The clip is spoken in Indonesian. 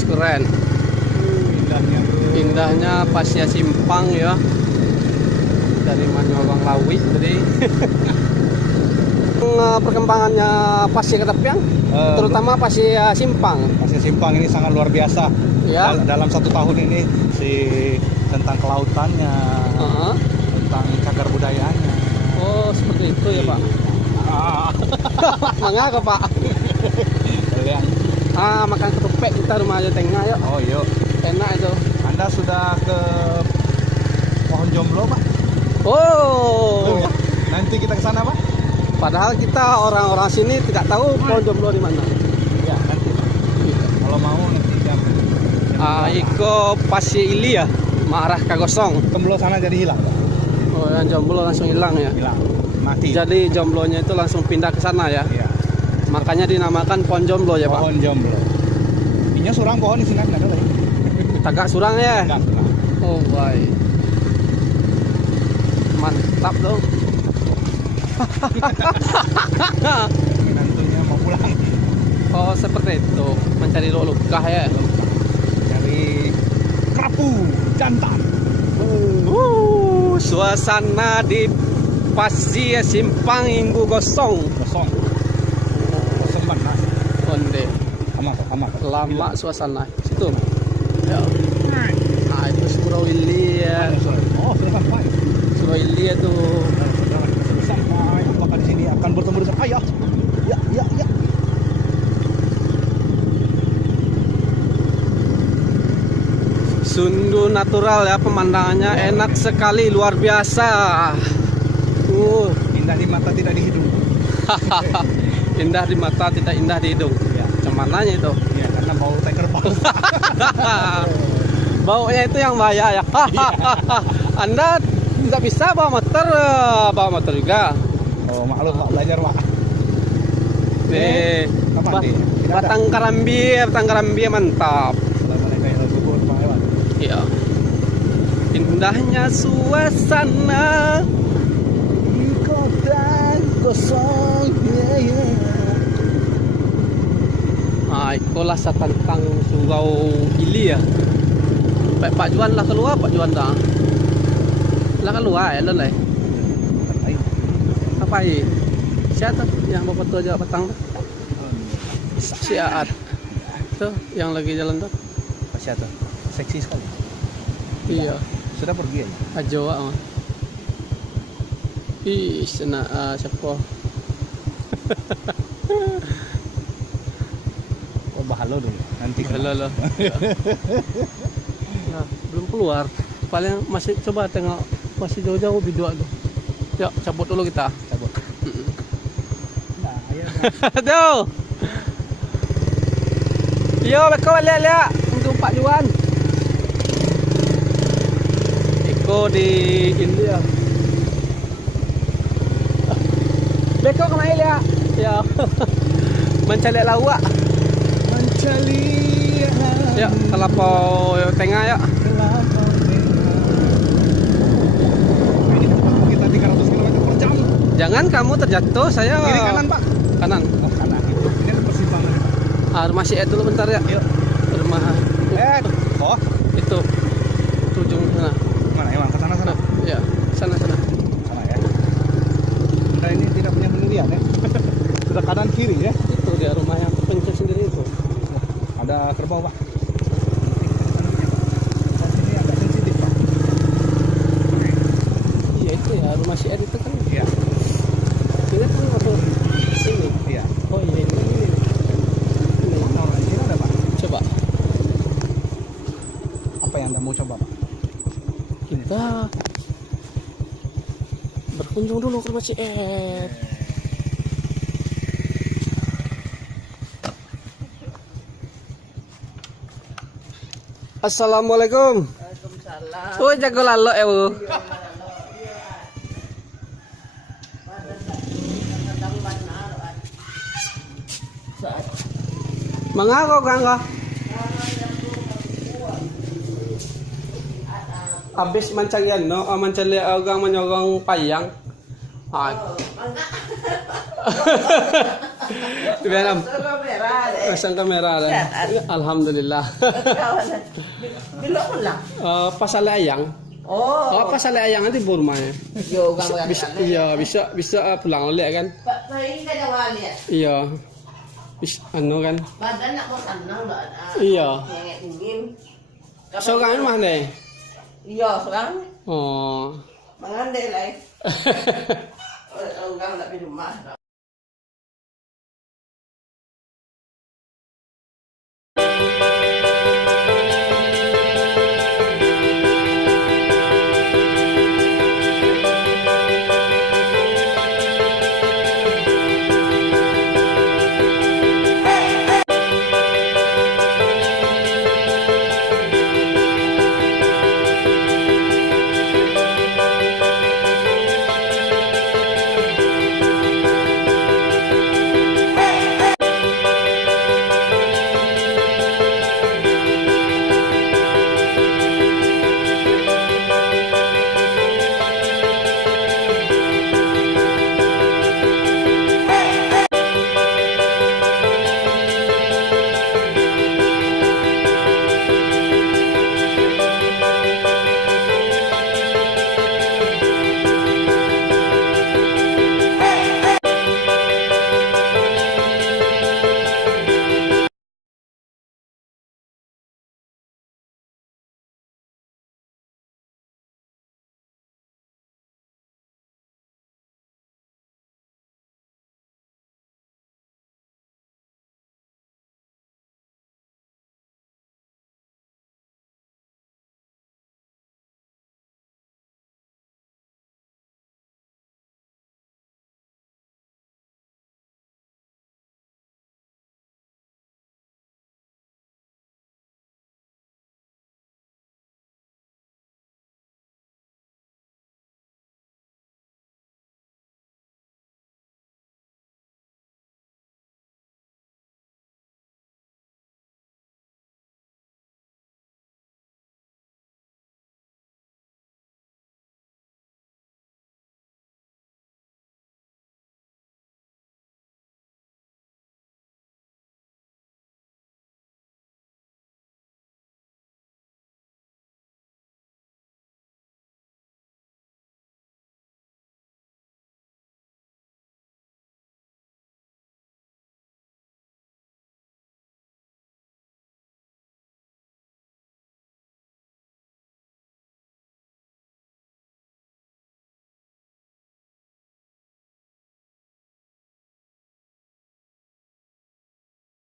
keren. Indahnya pasnya simpang ya. Dari Manyolong Lawi tadi. Perkembangannya pasir Ketepiang, terutama pasir simpang. Pasir simpang ini sangat luar biasa. Ya. Dalam 1 tahun ini tentang kelautannya, tentang cagar budayanya. Oh, seperti itu ya, Pak. Mangga Pak. Kalian. Makan ketupek kita rumah aja tengah yuk. Oh, yuk. Enak itu. Anda sudah ke pohon jomblo, Pak? Oh. Nanti kita ke sana, Pak? Padahal kita orang-orang sini tidak tahu pohon jomblo di mana. Ya, nanti. Kalau mau nanti jam. Iko Pasir Ili ya, marah kagosong. Jomblo sana jadi hilang, Pak. Oh, yang jomblo langsung hilang ya. Hilang. Mati. Jadi jomblonya itu langsung pindah ke sana ya. Iya. Makanya dinamakan pohon jomblo ya, Pak. Pohon jomblo. Ini surang pohon di sini ada lagi. Tagak surang ya. Enggak, surang. Oh, baik. Mantap dong. Nantunya mau pulang. Oh, seperti itu. Mencari lokah ya. Cari kerapu jantan. Suasana di Pasir Simpang Minggu gosong. Kosong. Kosong banget. Onde. Aman. Lama suasana. Situ. Ya. Itu Surau Ili ya. Oh, sudah sampai. Surau Ili itu. Sudah sampai. Apakah di sini akan bertemu dengan ayah? Ya. Sungguh natural ya, pemandangannya enak sekali, luar biasa. Indah di mata, tidak di hidung. Indah di mata, tidak indah di hidung. Ya. Cemananya itu. Ya, karena bau teh kerbau. Baunya itu yang bahaya ya. Anda tidak bisa bawa motor juga. Oh, maklum Pak, belajar Pak. Nih, Kapan nih? batang karambi mantap. Iya. Indahnya suasana Di kota kosong. Itulah tentang Surau Ili ya. Pak Juan lah keluar, Pak Juan dah. Lah keluar ya lah. Apa ini? Siapa yang bapak tu aja petang tu? Si Aat. Tuh yang lagi jalan tuh. Siapa? Seksi sekali. Iya. Sudah pergi ya? Ajawa mah. Ih, sana siapa? Oh, bahalo dulu. Nanti. Halo. Nah, belum keluar. Paling masih coba tengok masih jauh-jauh video tuh. Yuk, cabut dulu kita. Cabut. Nah, ayo. Tuh. Yo, beko lihat. Untuk Pak Juan. Iko di India. Beko kemana lihat? Ya. Mencari lawak. Ya, kelapau tengah ya. Ini kecepatan kita 300 km/jam. Jangan kamu terjatuh, saya Kiri kanan, Pak. Kanan. Oh, kanan itu. Ini ada persimpangan. Rumah si Ed dulu bentar ya. Yuk. Rumah Oh, itu ujung sana. mana emang ke sana? Ya, sana. Sana ya. Anda ini tidak punya pendirian ya. Sudah kanan kiri ya. Itu dia rumah yang terpencil sendiri itu. Ada kerbau, Pak. Sini agak sensitif, Pak. Iya itu ya rumah si Ed itu kan. Iya. Ini kan masuk ini. Iya. Oh iya ini. Nah, ini ada, Pak. Coba Apa yang Anda mau coba, Pak? kita berkunjung dulu ke rumah si Ed. Assalamualaikum. Waalaikumsalam. Oh jago lalo ya bu. Mangako kangga. Abis mancang yan no, mancang liagang manyogong payang. Ay. Di ba nam? kamera deh. Pasang kamera dah. Alhamdulillah. Kawan. Belok pulang. Pasal ayang. Oh. Pasal ayang nanti burmanya. Yo kamu Iya, bisa pulang oleh kan? Pak ini kan awal ya. Iya. Anu kan? Badan nak mau tenang dah. Iya. Yang ingin. Seorang mana? Iya, seorang. Oh. Mengandai lah. Orang nak di rumah.